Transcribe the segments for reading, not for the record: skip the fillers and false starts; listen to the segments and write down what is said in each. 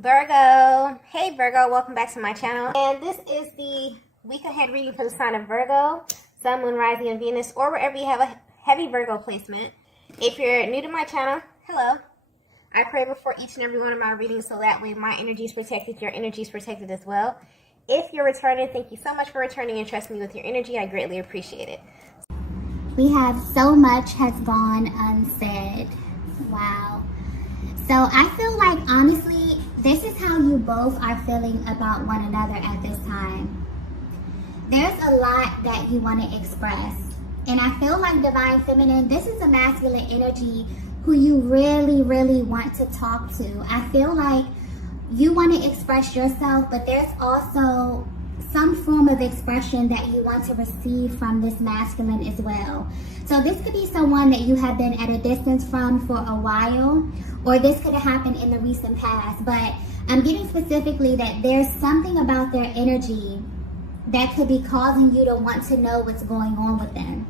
Virgo. Hey Virgo, welcome back to my channel. And this is the week ahead reading for the sign of Virgo, Sun, Moon, Rising, and Venus, or wherever you have a heavy Virgo placement. If you're new to my channel, hello. I pray before each and every one of my readings so that way my energy is protected, your energy is protected as well. If you're returning, thank you so much for returning and trusting me with your energy. I greatly appreciate it. We have so much has gone unsaid. Wow. So I feel like, honestly, this is how you both are feeling about one another at this time. There's a lot that you want to express. And I feel like Divine Feminine, this is a masculine energy who you really, really want to talk to. I feel like you want to express yourself, but there's also some form of expression that you want to receive from this masculine as well. So this could be someone that you have been at a distance from for a while, or this could have happened in the recent past, but I'm getting specifically that there's something about their energy that could be causing you to want to know what's going on with them.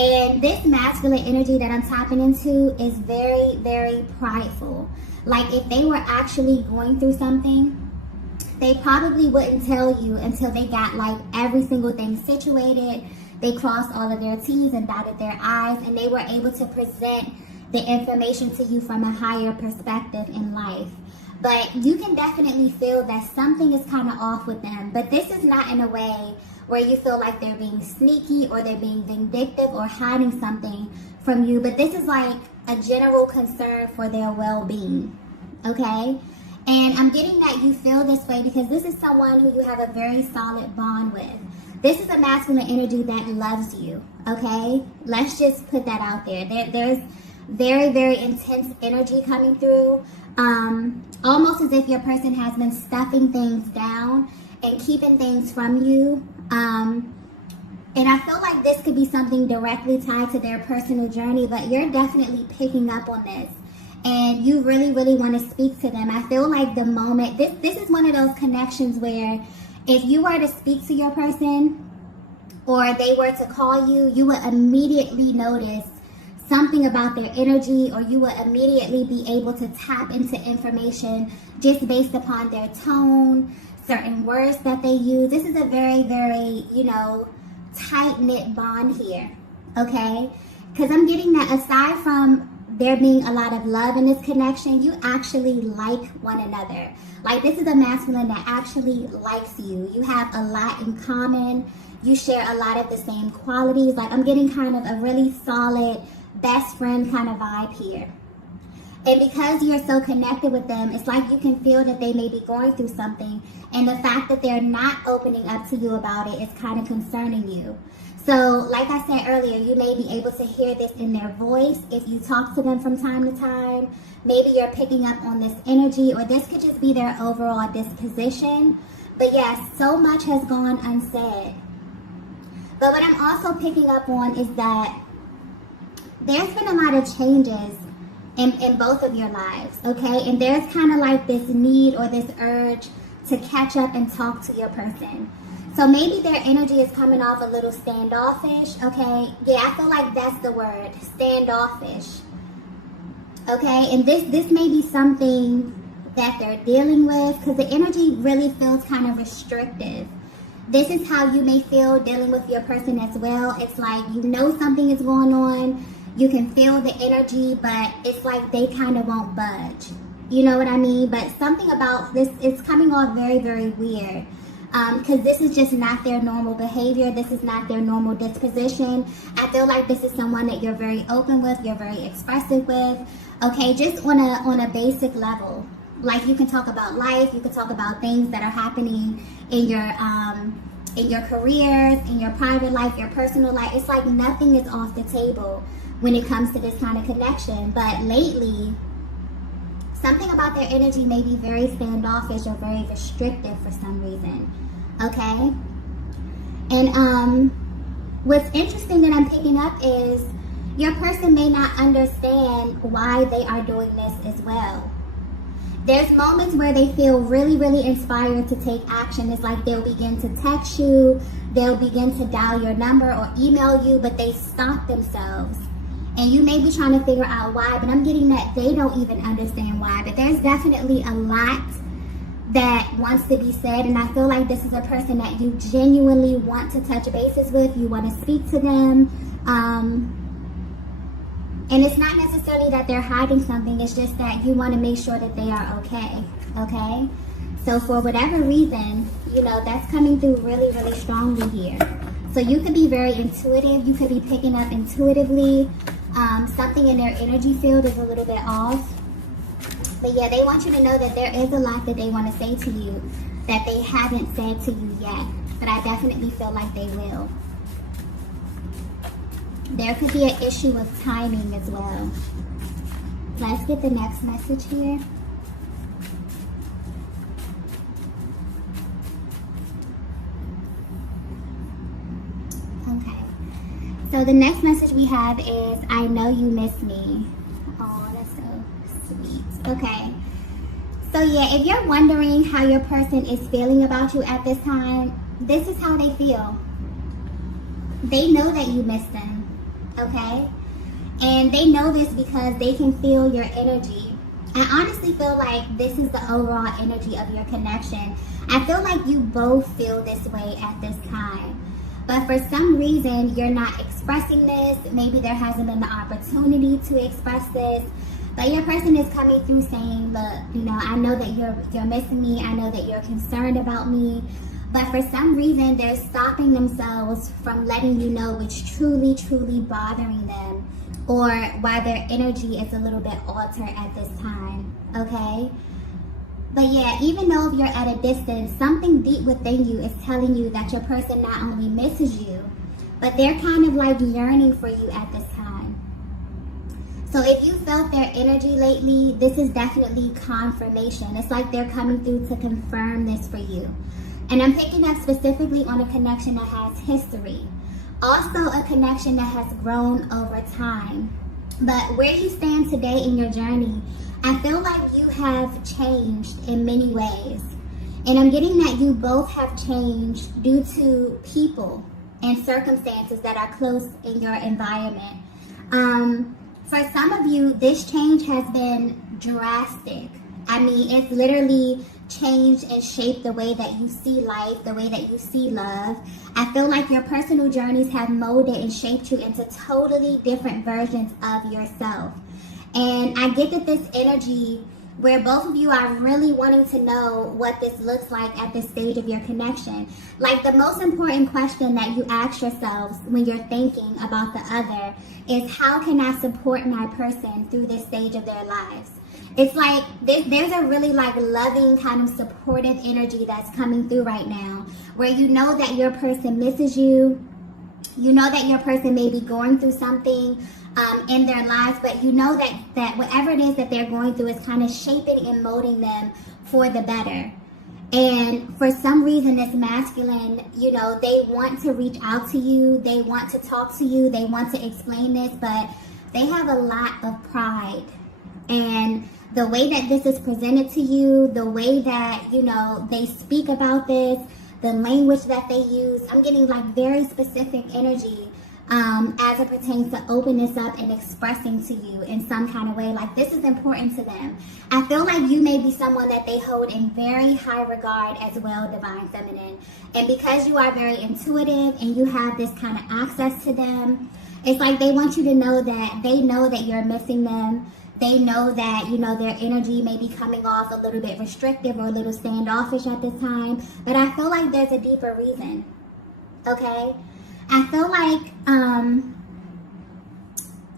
And this masculine energy that I'm tapping into is very, very prideful. Like if they were actually going through something, they probably wouldn't tell you until they got like every single thing situated. They crossed all of their T's and dotted their I's, and they were able to present the information to you from a higher perspective in life. But you can definitely feel that something is kind of off with them. But this is not in a way where you feel like they're being sneaky or they're being vindictive or hiding something from you. But this is like a general concern for their well-being, okay? And I'm getting that you feel this way because this is someone who you have a very solid bond with. This is a masculine energy that loves you, okay? Let's just put that out there. There's very, very intense energy coming through. Almost as if your person has been stuffing things down and keeping things from you. And I feel like this could be something directly tied to their personal journey, but you're definitely picking up on this. And you really, really want to speak to them. I feel like the moment, this is one of those connections where if you were to speak to your person or they were to call you, you would immediately notice something about their energy, or you would immediately be able to tap into information just based upon their tone, certain words that they use. This is a very, very, tight-knit bond here, okay? Because I'm getting that aside from there being a lot of love in this connection, you actually like one another. Like this is a masculine that actually likes you. You have a lot in common. You share a lot of the same qualities. Like I'm getting kind of a really solid best friend kind of vibe here. And because you're so connected with them, it's like you can feel that they may be going through something. And the fact that they're not opening up to you about it is kind of concerning you. So, like I said earlier, you may be able to hear this in their voice if you talk to them from time to time. Maybe you're picking up on this energy, or this could just be their overall disposition. But yes, so much has gone unsaid. But what I'm also picking up on is that there's been a lot of changes in both of your lives, okay? And there's kind of like this need or this urge to catch up and talk to your person. So maybe their energy is coming off a little standoffish, okay? Yeah, I feel like that's the word, standoffish, okay? And this may be something that they're dealing with because the energy really feels kind of restrictive. This is how you may feel dealing with your person as well. It's like you know something is going on. You can feel the energy, but it's like they kind of won't budge. You know what I mean? But something about this is coming off very, very weird. Because this is just not their normal behavior. This is not their normal disposition. I feel like this is someone that you're very open with, you're very expressive with. Okay, just on a basic level. Like you can talk about life, you can talk about things that are happening in your careers, in your private life, your personal life. It's like nothing is off the table when it comes to this kind of connection. But lately, something about their energy may be very standoffish or very restrictive for some reason, okay? And what's interesting that I'm picking up is your person may not understand why they are doing this as well. There's moments where they feel really, really inspired to take action. It's like they'll begin to text you, they'll begin to dial your number or email you, but they stop themselves. And you may be trying to figure out why, but I'm getting that they don't even understand why. But there's definitely a lot that wants to be said, and I feel like this is a person that you genuinely want to touch bases with. You want to speak to them, and it's not necessarily that they're hiding something. It's just that you want to make sure that they are okay. So for whatever reason, you know, that's coming through really, really strongly here. So you could be very intuitive. You could be picking up intuitively. Something in their energy field is a little bit off. But yeah, they want you to know that there is a lot that they want to say to you that they haven't said to you yet. But I definitely feel like they will. There could be an issue with timing as well. Let's get the next message here. Okay. So the next message we have is, I know you miss me. Oh, that's so sweet. Okay. So yeah, if you're wondering how your person is feeling about you at this time, this is how they feel. They know that you miss them, okay? And they know this because they can feel your energy. I honestly feel like this is the overall energy of your connection. I feel like you both feel this way at this time. But for some reason, you're not expressing this. Maybe there hasn't been the opportunity to express this. But your person is coming through saying, look, you know, I know that you're missing me. I know that you're concerned about me. But for some reason, they're stopping themselves from letting you know what's truly, truly bothering them, or why their energy is a little bit altered at this time, okay? But yeah, even though you're at a distance, something deep within you is telling you that your person not only misses you, but they're kind of like yearning for you at this time. So if you felt their energy lately, this is definitely confirmation. It's like they're coming through to confirm this for you. And I'm picking up specifically on a connection that has history. Also a connection that has grown over time. But where you stand today in your journey, I feel like you have changed in many ways. And I'm getting that you both have changed due to people and circumstances that are close in your environment. For some of you, this change has been drastic. I mean, it's literally changed and shaped the way that you see life, the way that you see love. I feel like your personal journeys have molded and shaped you into totally different versions of yourself. And I get that this energy where both of you are really wanting to know what this looks like at this stage of your connection. Like, the most important question that you ask yourselves when you're thinking about the other is, how can I support my person through this stage of their lives? It's like there's a really like loving kind of supportive energy that's coming through right now, where you know that your person misses you. You know that your person may be going through something in their lives, but you know that whatever it is that they're going through is kind of shaping and molding them for the better. And for some reason, this masculine, you know, they want to reach out to you. They want to talk to you. They want to explain this, but they have a lot of pride. And the way that this is presented to you, the way that, you know, they speak about this, the language that they use, I'm getting like very specific energy as it pertains to opening this up and expressing to you in some kind of way. Like, this is important to them. I feel like you may be someone that they hold in very high regard as well, Divine Feminine. And because you are very intuitive and you have this kind of access to them, it's like they want you to know that they know that you're missing them. They know that, you know, their energy may be coming off a little bit restrictive or a little standoffish at this time. But I feel like there's a deeper reason, okay? I feel like,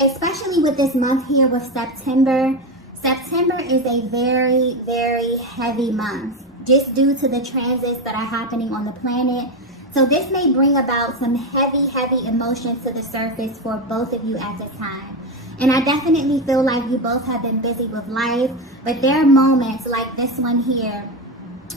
especially with this month here with September is a very, very heavy month, just due to the transits that are happening on the planet. So this may bring about some heavy, heavy emotions to the surface for both of you at this time. And I definitely feel like you both have been busy with life, but there are moments like this one here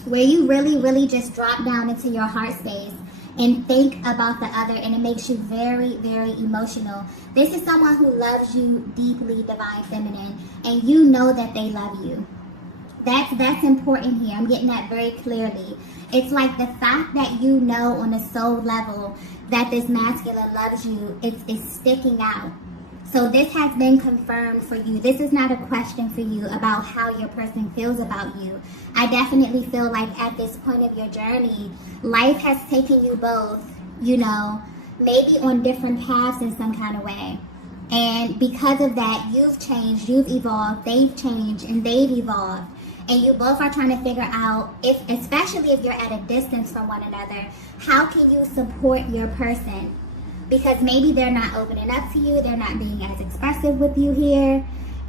where you really, really just drop down into your heart space and think about the other, and it makes you very, very emotional. This is someone who loves you deeply, Divine Feminine, and you know that they love you. That's important here. I'm getting that very clearly. It's like the fact that you know on a soul level that this masculine loves you, it's sticking out. So this has been confirmed for you. This is not a question for you about how your person feels about you. I definitely feel like at this point of your journey, life has taken you both, you know, maybe on different paths in some kind of way. And because of that, you've changed, you've evolved, they've changed, and they've evolved. And you both are trying to figure out, if, especially if you're at a distance from one another, how can you support your person? Because maybe they're not opening up to you, they're not being as expressive with you here.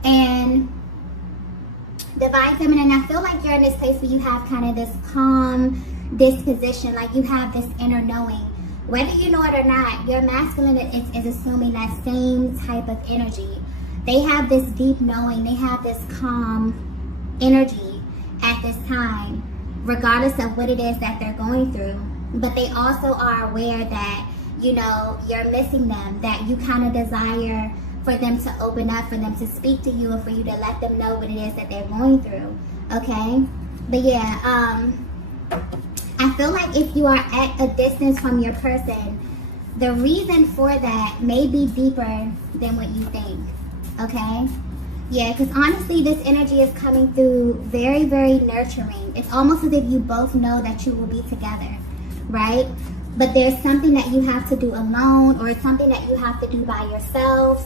And Divine Feminine, I feel like you're in this place where you have kind of this calm disposition, like you have this inner knowing. Whether you know it or not, your masculine is assuming that same type of energy. They have this deep knowing, they have this calm energy at this time, regardless of what it is that they're going through. But they also are aware that, you know, you're missing them, that you kind of desire for them to open up, for them to speak to you, and for you to let them know what it is that they're going through, okay? But yeah, I feel like if you are at a distance from your person, the reason for that may be deeper than what you think, okay? Yeah, because honestly, this energy is coming through very, very nurturing. It's almost as if you both know that you will be together, right? But there's something that you have to do alone, or it's something that you have to do by yourselves.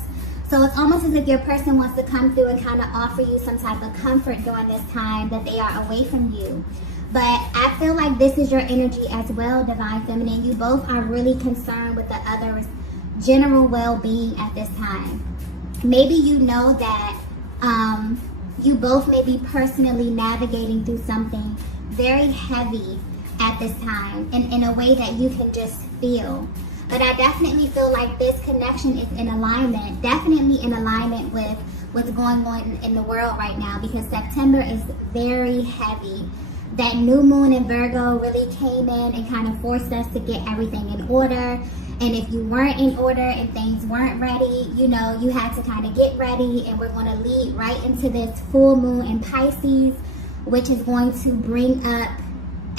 So it's almost as if your person wants to come through and kind of offer you some type of comfort during this time that they are away from you. But I feel like this is your energy as well, Divine Feminine. You both are really concerned with the other's general well-being at this time. Maybe you know that you both may be personally navigating through something very heavy at this time, in a way that you can just feel. But I definitely feel like this connection is in alignment, definitely in alignment with what's going on in the world right now, because September is very heavy. That new moon in Virgo really came in and kind of forced us to get everything in order. And if you weren't in order and things weren't ready, you know, you had to kind of get ready. And we're going to lead right into this full moon in Pisces, which is going to bring up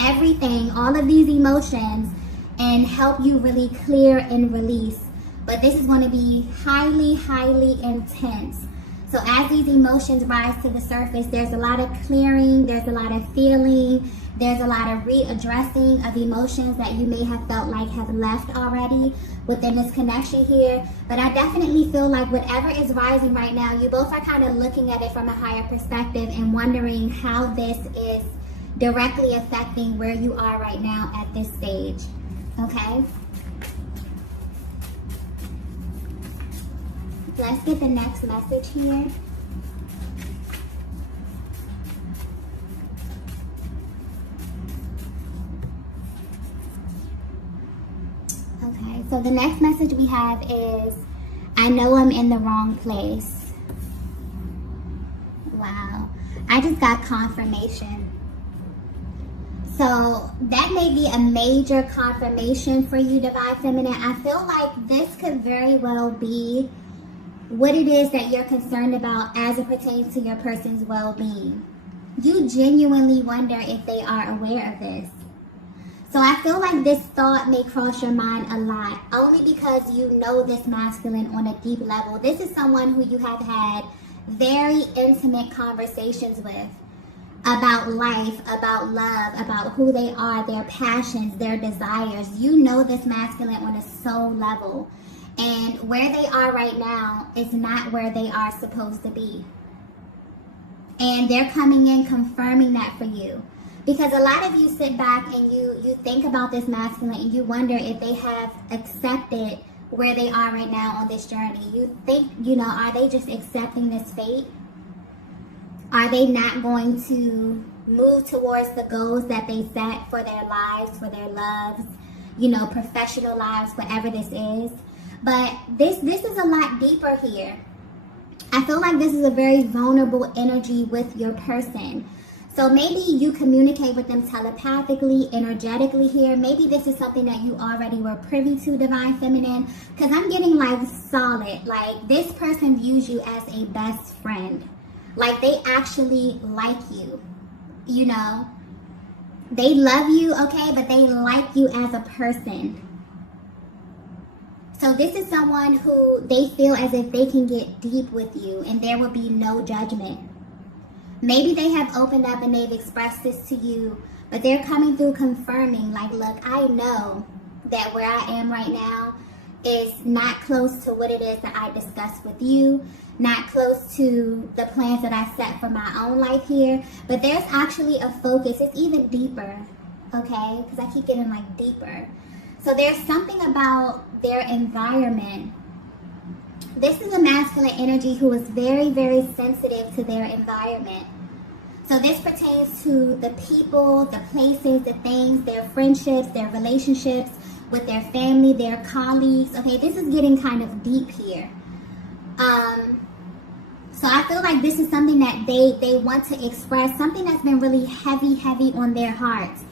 everything, all of these emotions, and help you really clear and release. But this is going to be highly, highly intense. So as these emotions rise to the surface, there's a lot of clearing, there's a lot of feeling, there's a lot of readdressing of emotions that you may have felt like have left already within this connection here. But I definitely feel like whatever is rising right now, you both are kind of looking at it from a higher perspective and wondering how this is directly affecting where you are right now at this stage, okay? Let's get the next message here. Okay, so the next message we have is, I know I'm in the wrong place. Wow, I just got confirmation. So that may be a major confirmation for you, Divine Feminine. I feel like this could very well be what it is that you're concerned about as it pertains to your person's well-being. You genuinely wonder if they are aware of this. So I feel like this thought may cross your mind a lot, only because you know this masculine on a deep level. This is someone who you have had very intimate conversations with about life, about love, about who they are, their passions, their desires. You know this masculine on a soul level. And where they are right now is not where they are supposed to be. And they're coming in confirming that for you. Because a lot of you sit back and you think about this masculine and you wonder if they have accepted where they are right now on this journey. You think, you know, are they just accepting this fate? Are they not going to move towards the goals that they set for their lives, for their loves, you know, professional lives, whatever this is? But this is a lot deeper here. I feel like this is a very vulnerable energy with your person. So maybe you communicate with them telepathically, energetically here. Maybe this is something that you already were privy to, Divine Feminine. Because I'm getting like solid. Like this person views you as a best friend. Like they actually like you. You know. They love you, okay? But they like you as a person. So this is someone who they feel as if they can get deep with you and there will be no judgment. Maybe they have opened up and they've expressed this to you, but they're coming through confirming, like, look, I know that where I am right now is not close to what it is that I discussed with you, not close to the plans that I set for my own life here, but there's actually a focus. It's even deeper, okay? Because I keep getting like deeper. So there's something about their environment. This is a masculine energy who is very, very sensitive to their environment. So this pertains to the people, the places, the things, their friendships, their relationships with their family, their colleagues. Okay, this is getting kind of deep here. So I feel like this is something that they want to express, something that's been really heavy on their hearts.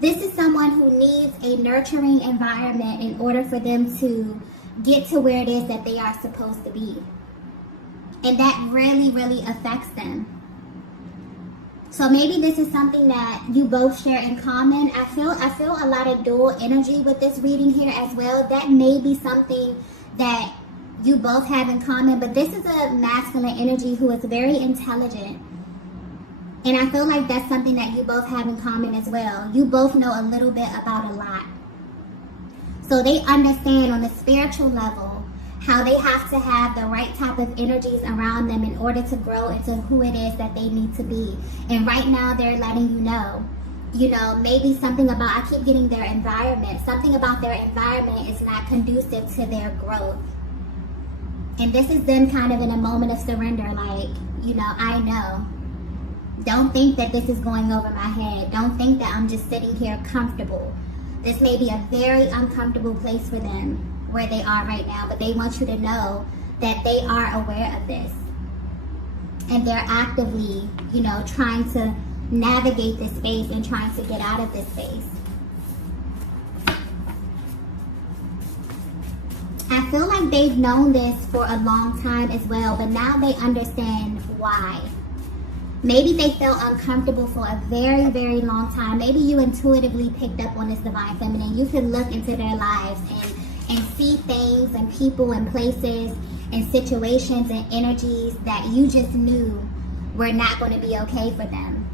This is someone who needs a nurturing environment in order for them to get to where it is that they are supposed to be. And that really, really affects them. So maybe this is something that you both share in common. I feel a lot of dual energy with this reading here as well. That may be something that you both have in common, but this is a masculine energy who is very intelligent. And I feel like that's something that you both have in common as well. You both know a little bit about a lot. So they understand on a spiritual level how they have to have the right type of energies around them in order to grow into who it is that they need to be. And right now they're letting you know, maybe something about, I keep getting their environment, something about their environment is not conducive to their growth. And this is them kind of in a moment of surrender, like, you know, I know. Don't think that this is going over my head. Don't think that I'm just sitting here comfortable. This may be a very uncomfortable place for them where they are right now, but they want you to know that they are aware of this. And they're actively, you know, trying to navigate this space and trying to get out of this space. I feel like they've known this for a long time as well, but now they understand why. Maybe they felt uncomfortable for a very, very long time. Maybe you intuitively picked up on this divine feminine. You could look into their lives and see things and people and places and situations and energies that you just knew were not going to be okay for them.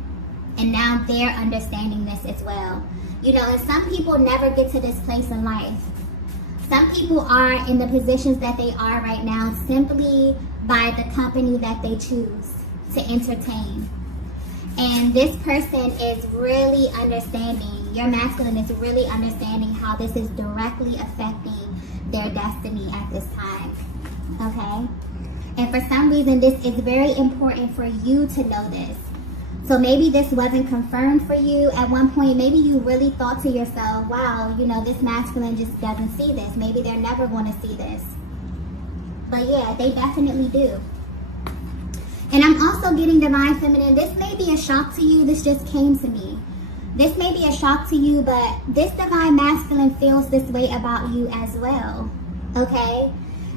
And now they're understanding this as well. You know, and some people never get to this place in life. Some people are in the positions that they are right now simply by the company that they choose to entertain. And this person is really understanding, your masculine is really understanding how this is directly affecting their destiny at this time. Okay? And for some reason, this is very important for you to know this. So maybe this wasn't confirmed for you at one point. Maybe you really thought to yourself, wow, you know, this masculine just doesn't see this. Maybe they're never going to see this. But yeah, they definitely do. And I'm also getting divine feminine. This may be a shock to you. This just came to me. This may be a shock to you, but this divine masculine feels this way about you as well. Okay?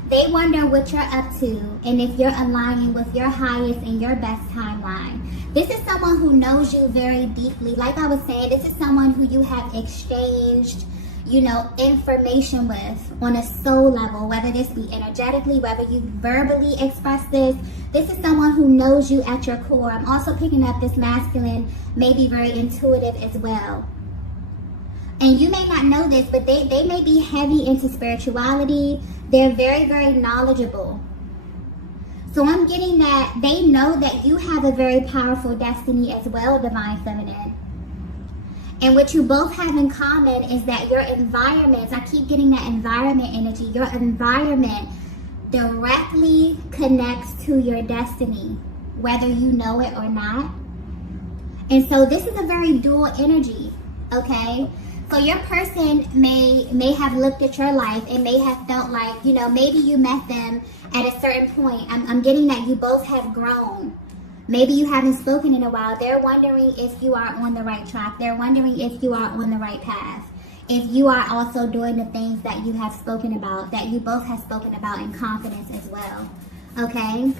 They wonder what you're up to and if you're aligning with your highest and your best timeline. This is someone who knows you very deeply. Like I was saying, this is someone who you have exchanged, you know, information with on a soul level, whether this be energetically, whether you verbally express this. This is someone who knows you at your core. I'm also picking up this masculine, maybe very intuitive as well. And you may not know this, but they may be heavy into spirituality. They're very, very knowledgeable. So I'm getting that they know that you have a very powerful destiny as well, divine feminine. And what you both have in common is that your environment, I keep getting that environment energy, your environment directly connects to your destiny, whether you know it or not. And so this is a very dual energy, okay? So your person may have looked at your life and may have felt like, you know, maybe you met them at a certain point. I'm getting that you both have grown. Maybe you haven't spoken in a while. They're wondering if you are on the right track. They're wondering if you are on the right path. If you are also doing the things that you have spoken about, that you both have spoken about in confidence as well. Okay?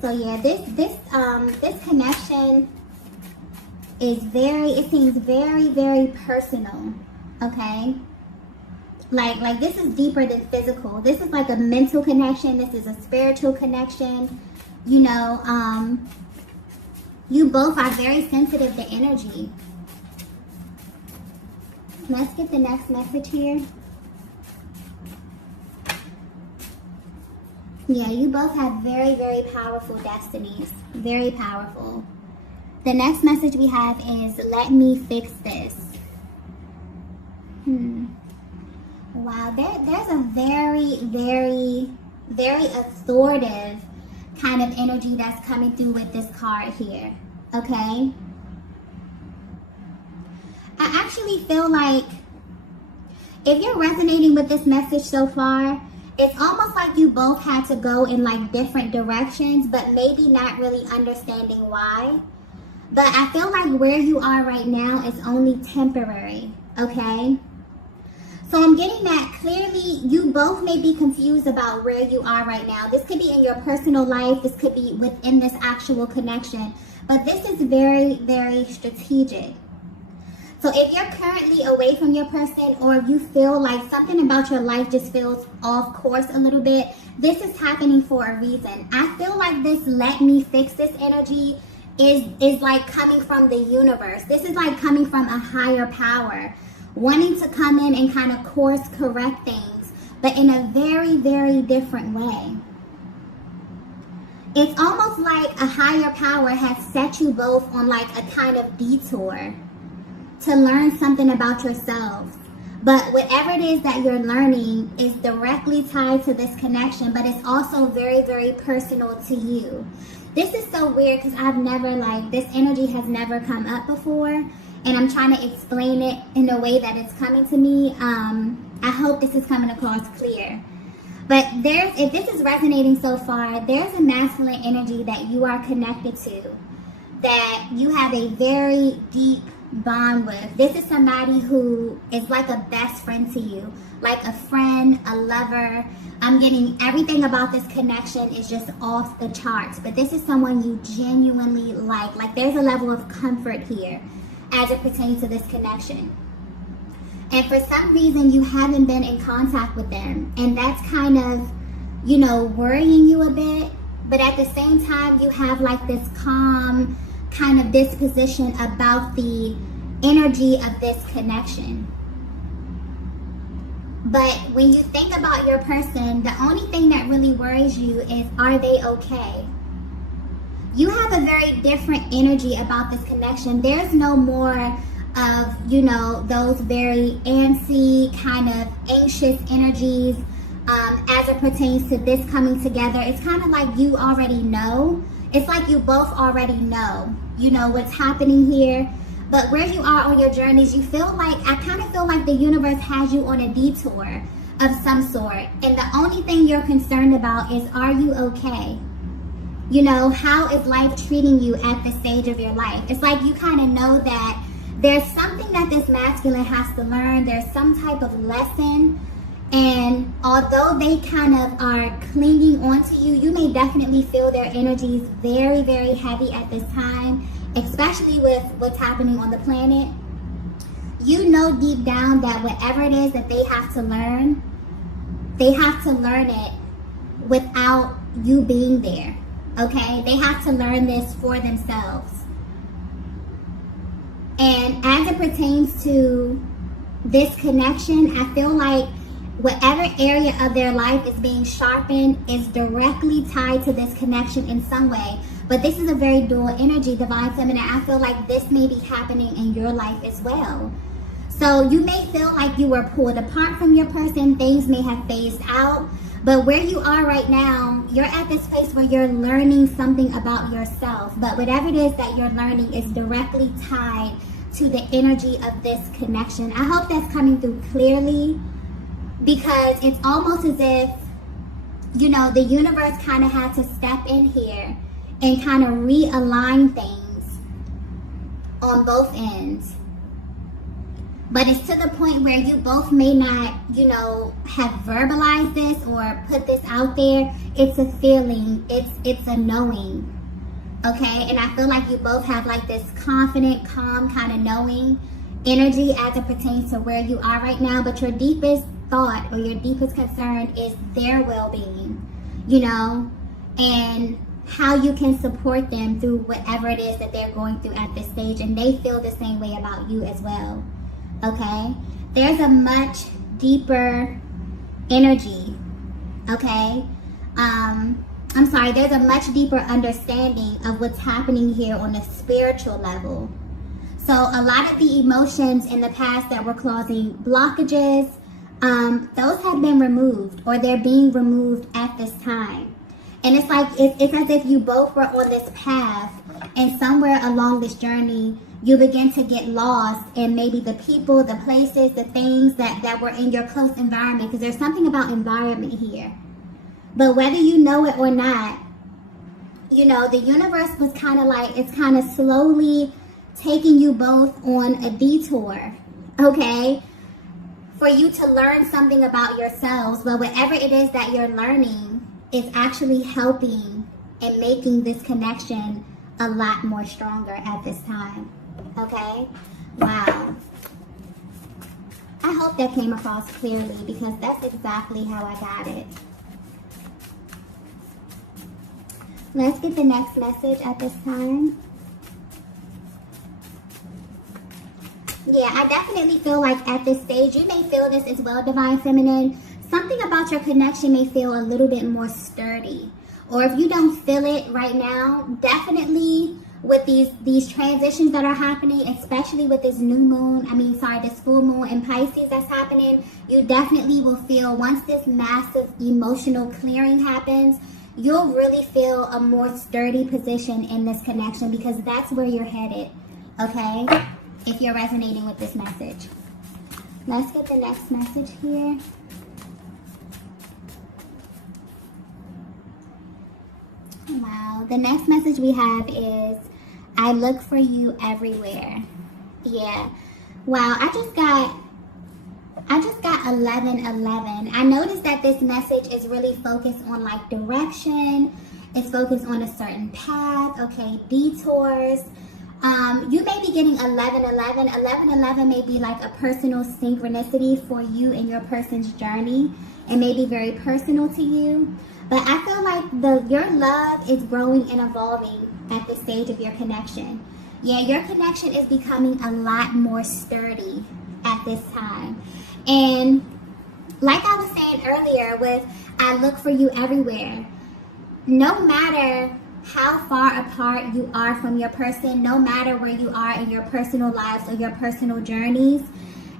So yeah, this connection it seems very, very personal, okay? Like this is deeper than physical. This is like a mental connection. This is a spiritual connection. You know, you both are very sensitive to energy. Let's get the next message here. Yeah, you both have very, very powerful destinies. Very powerful. The next message we have is, let me fix this. Wow, there's a very, very, very authoritative kind of energy that's coming through with this card here, okay? I actually feel like if you're resonating with this message so far, it's almost like you both had to go in like different directions, but maybe not really understanding why. But I feel like where you are right now is only temporary, okay? So I'm getting that clearly you both may be confused about where you are right now. This could be in your personal life. This could be within this actual connection. But this is very, very strategic. So if you're currently away from your person, or if you feel like something about your life just feels off course a little bit, this is happening for a reason. I feel like this let me fix this energy is like coming from the universe. This is like coming from a higher power, wanting to come in and kind of course correct things, but in a very, very different way. It's almost like a higher power has set you both on like a kind of detour to learn something about yourselves. But whatever it is that you're learning is directly tied to this connection, but it's also very, very personal to you. This is so weird because I've never, like, this energy has never come up before, and I'm trying to explain it in a way that it's coming to me. I hope this is coming across clear. But if this is resonating so far, there's a masculine energy that you are connected to, that you have a very deep bond with. This is somebody who is like a best friend to you, like a friend, a lover. I'm getting everything about this connection is just off the charts, but this is someone you genuinely like. Like there's a level of comfort here as it pertains to this connection. And for some reason you haven't been in contact with them, and that's kind of, you know, worrying you a bit. But at the same time, you have like this calm kind of disposition about the energy of this connection. But when you think about your person, the only thing that really worries you is, are they okay? You have a very different energy about this connection. There's no more of, you know, those very antsy, kind of anxious energies as it pertains to this coming together. It's kind of like you already know. It's like you both already know, you know, what's happening here. But where you are on your journeys, you feel like, I kind of feel like the universe has you on a detour of some sort. And the only thing you're concerned about is, are you okay? You know, how is life treating you at this stage of your life? It's like you kind of know that there's something that this masculine has to learn. There's some type of lesson. And although they kind of are clinging onto you, you may definitely feel their energies very, very heavy at this time, especially with what's happening on the planet. You know deep down that whatever it is that they have to learn it without you being there, okay? They have to learn this for themselves. And as it pertains to this connection, I feel like whatever area of their life is being sharpened is directly tied to this connection in some way. But this is a very dual energy, divine feminine. I feel like this may be happening in your life as well. So you may feel like you were pulled apart from your person. Things may have phased out. But where you are right now, you're at this place where you're learning something about yourself. But whatever it is that you're learning is directly tied to the energy of this connection. I hope that's coming through clearly, because it's almost as if, you know, the universe kind of had to step in here and kind of realign things on both ends. But it's to the point where you both may not, you know, have verbalized this or put this out there. It's a feeling, it's a knowing. Okay, and I feel like you both have like this confident, calm, kind of knowing energy as it pertains to where you are right now, but your deepest thought or your deepest concern is their well-being, you know, and how you can support them through whatever it is that they're going through at this stage, and they feel the same way about you as well. Okay, there's a much deeper energy. Okay, there's a much deeper understanding of what's happening here on a spiritual level. So a lot of the emotions in the past that were causing blockages, those have been removed, or they're being removed at this time. And it's like, it's as if you both were on this path, and somewhere along this journey, you begin to get lost in maybe the people, the places, the things that were in your close environment, because there's something about environment here. But whether you know it or not, you know, the universe was kind of like, it's kind of slowly taking you both on a detour, okay, for you to learn something about yourselves. But whatever it is that you're learning is actually helping and making this connection a lot more stronger at this time, okay? Wow. I hope that came across clearly, because that's exactly how I got it. Let's get the next message at this time. Yeah, I definitely feel like at this stage, you may feel this as well, Divine Feminine. Something about your connection may feel a little bit more sturdy. Or if you don't feel it right now, definitely with these transitions that are happening, especially with this this full moon in Pisces that's happening, you definitely will feel, once this massive emotional clearing happens, you'll really feel a more sturdy position in this connection, because that's where you're headed, okay? If you're resonating with this message. Let's get the next message here. Wow, the next message we have is, I look for you everywhere. Yeah. Wow, I just got 1111. I noticed that this message is really focused on like direction. It's focused on a certain path, okay, detours. You may be getting 1111. 1111 may be like a personal synchronicity for you and your person's journey. It may be very personal to you. But I feel like your love is growing and evolving at this stage of your connection. Yeah, your connection is becoming a lot more sturdy at this time. And like I was saying earlier with I look for you everywhere, no matter how far apart you are from your person, no matter where you are in your personal lives or your personal journeys,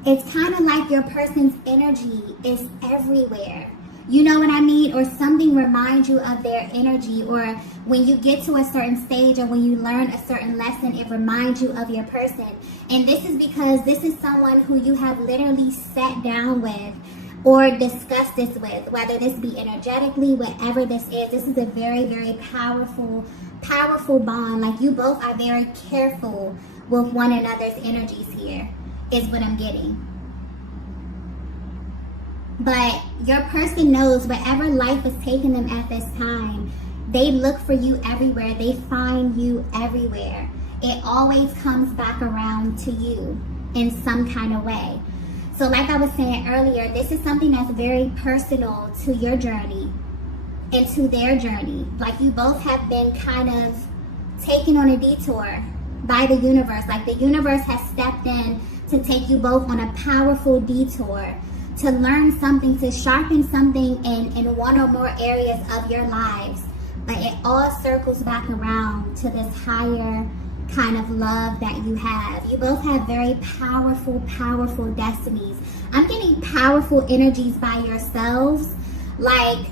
it's kind of like your person's energy is everywhere. You know what I mean? Or something reminds you of their energy, or when you get to a certain stage or when you learn a certain lesson, it reminds you of your person. And this is because this is someone who you have literally sat down with or discussed this with, whether this be energetically, whatever this is a very, very powerful bond. Like, you both are very careful with one another's energies here, is what I'm getting. But your person knows wherever life is taking them at this time, they look for you everywhere. They find you everywhere. It always comes back around to you in some kind of way. So like I was saying earlier, this is something that's very personal to your journey and to their journey. Like, you both have been kind of taken on a detour by the universe. Like, the universe has stepped in to take you both on a powerful detour, to learn something, to sharpen something in one or more areas of your lives. But it all circles back around to this higher kind of love that you have. You both have very powerful destinies. I'm getting powerful energies by yourselves. Like,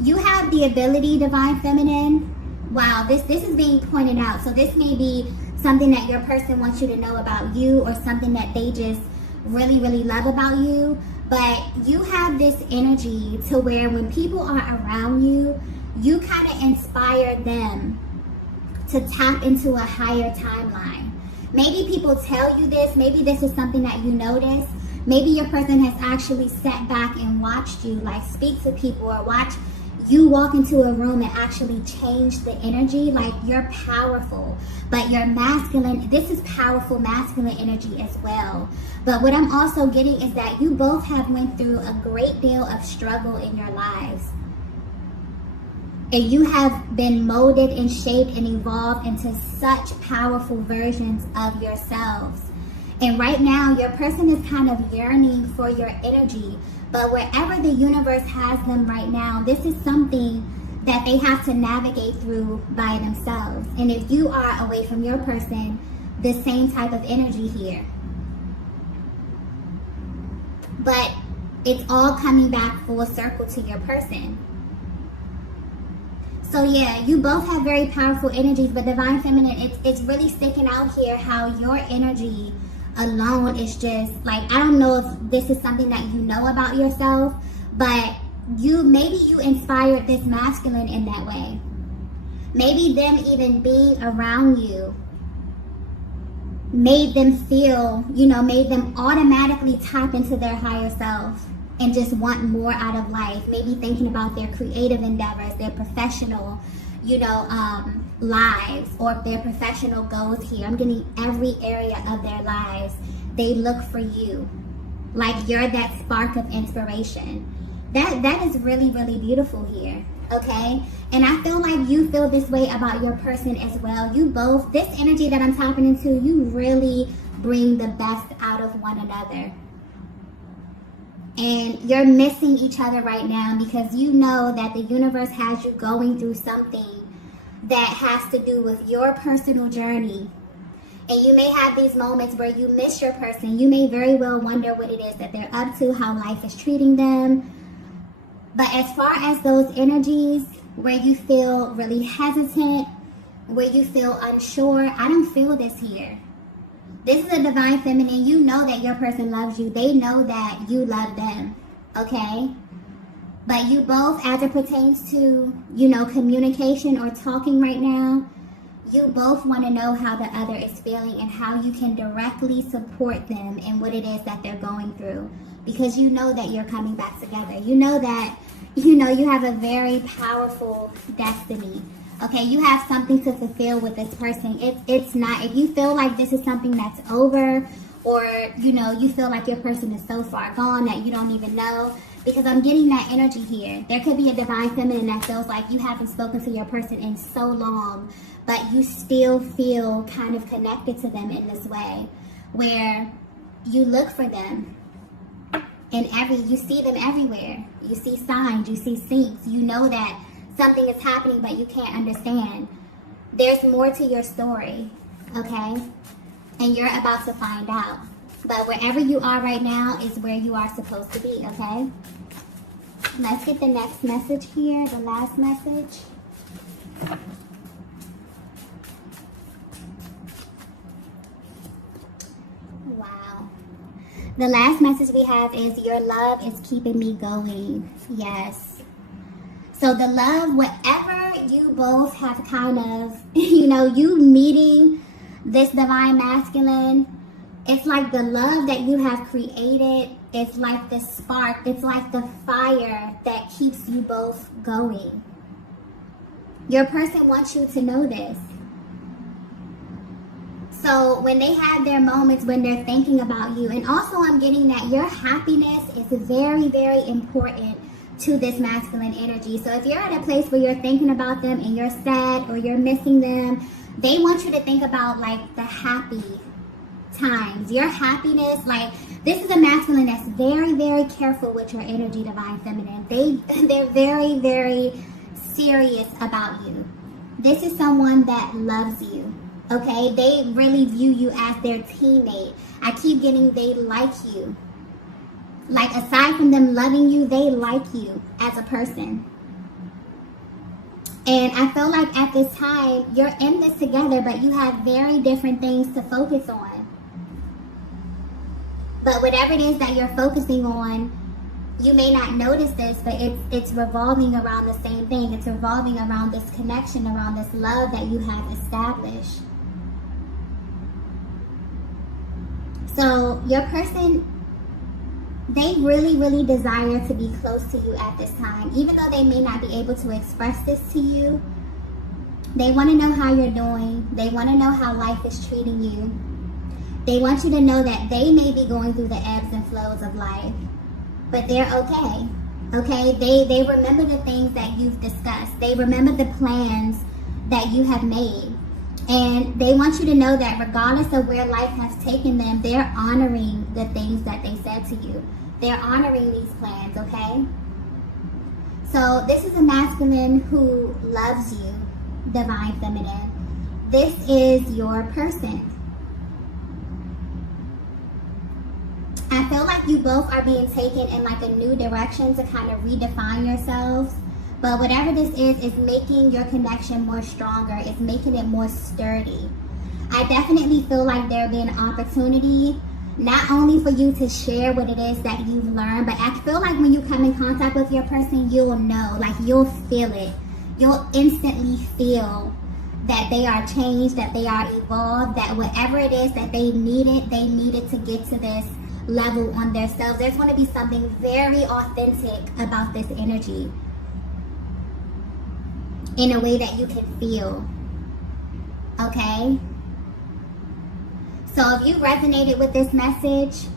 you have the ability, Divine Feminine. Wow, this is being pointed out. So this may be something that your person wants you to know about you, or something that they just really, really love about you. But you have this energy to where when people are around you, you kind of inspire them to tap into a higher timeline. Maybe people tell you this. Maybe this is something that you notice. Maybe your person has actually sat back and watched you, like, speak to people, or watch you walk into a room and actually change the energy. Like, you're powerful, but you're masculine. This is powerful masculine energy as well. But what I'm also getting is that you both have went through a great deal of struggle in your lives. And you have been molded and shaped and evolved into such powerful versions of yourselves. And right now, your person is kind of yearning for your energy. But wherever the universe has them right now, this is something that they have to navigate through by themselves. And if you are away from your person, the same type of energy here. But it's all coming back full circle to your person. So yeah, you both have very powerful energies, but Divine Feminine, it's really sticking out here how your energy alone is just like, I don't know if this is something that you know about yourself, but maybe you inspired this masculine in that way. Maybe them even being around you made them feel, made them automatically tap into their higher self and just want more out of life. Maybe thinking about their creative endeavors, their professional, lives, or their professional goals here. I'm getting every area of their lives. They look for you. Like, you're that spark of inspiration. That is really, really beautiful here. Okay? And I feel like you feel this way about your person as well. You both, this energy that I'm tapping into, you really bring the best out of one another. And you're missing each other right now because you know that the universe has you going through something that has to do with your personal journey. And you may have these moments where you miss your person. You may very well wonder what it is that they're up to, how life is treating them. But as far as those energies where you feel really hesitant, where you feel unsure, I don't feel this here. This is a Divine Feminine. You know that your person loves you. They know that you love them, okay? But you both, as it pertains to, communication or talking right now, you both want to know how the other is feeling and how you can directly support them in what it is that they're going through. Because you know that you're coming back together. You know that, you have a very powerful destiny. Okay, you have something to fulfill with this person. It's not, if you feel like this is something that's over, or, you feel like your person is so far gone that you don't even know, because I'm getting that energy here. There could be a Divine Feminine that feels like you haven't spoken to your person in so long, but you still feel kind of connected to them in this way, where you look for them. And you see them everywhere. You see signs, you see syncs, you know that something is happening, but you can't understand. There's more to your story, okay? And you're about to find out. But wherever you are right now is where you are supposed to be, okay? Let's get the next message here, the last message. Wow. The last message we have is, your love is keeping me going. Yes. So the love, whatever you both have kind of, you meeting this Divine Masculine, it's like the love that you have created, it's like the spark, it's like the fire that keeps you both going. Your person wants you to know this. So when they have their moments when they're thinking about you, and also I'm getting that your happiness is very, very important to this masculine energy. So if you're at a place where you're thinking about them and you're sad or you're missing them, they want you to think about like the happy times, your happiness. Like, this is a masculine that's very, very careful with your energy, Divine Feminine. They're very, very serious about you. This is someone that loves you, okay? They really view you as their teammate. I keep getting they like you. Like, aside from them loving you, they like you as a person. And I feel like at this time, you're in this together, but you have very different things to focus on. But whatever it is that you're focusing on, you may not notice this, but it's revolving around the same thing. It's revolving around this connection, around this love that you have established. So your person They really, really desire to be close to you at this time. Even though they may not be able to express this to you, they want to know how you're doing. They want to know how life is treating you. They want you to know that they may be going through the ebbs and flows of life, but they're okay. Okay? They remember the things that you've discussed. They remember the plans that you have made. And they want you to know that regardless of where life has taken them, they're honoring the things that they said to you. They're honoring these plans, okay? So this is a masculine who loves you, divine feminine. This is your person. I feel like you both are being taken in like a new direction to kind of redefine yourselves. But whatever this is making your connection more stronger. It's making it more sturdy. I definitely feel like there will be an opportunity, not only for you to share what it is that you've learned, but I feel like when you come in contact with your person, you'll know, like you'll feel it. You'll instantly feel that they are changed, that they are evolved, that whatever it is that they needed to get to this level on themselves. There's going to be something very authentic about this energy, in a way that you can feel. Okay? So if you resonated with this message,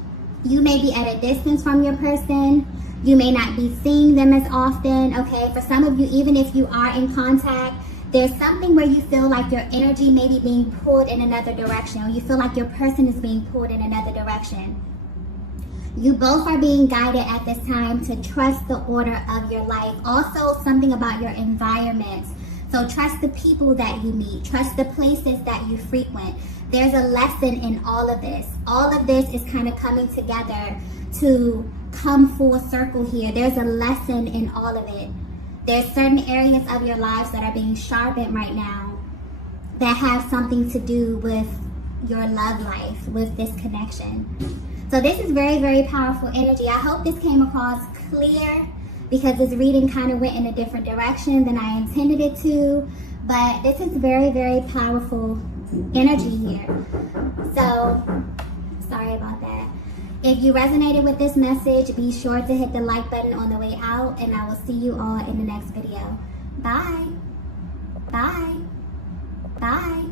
you may be at a distance from your person. You may not be seeing them as often. Okay? For some of you, even if you are in contact, there's something where you feel like your energy may be being pulled in another direction, or you feel like your person is being pulled in another direction. You both are being guided at this time to trust the order of your life. Also, something about your environment. So trust the people that you meet. Trust the places that you frequent. There's a lesson in all of this. All of this is kind of coming together to come full circle here. There's a lesson in all of it. There's certain areas of your lives that are being sharpened right now that have something to do with your love life, with this connection. So this is very, very powerful energy. I hope this came across clear, because this reading kind of went in a different direction than I intended it to. But this is very, very powerful energy here. So, sorry about that. If you resonated with this message, be sure to hit the like button on the way out, and I will see you all in the next video. Bye. Bye. Bye.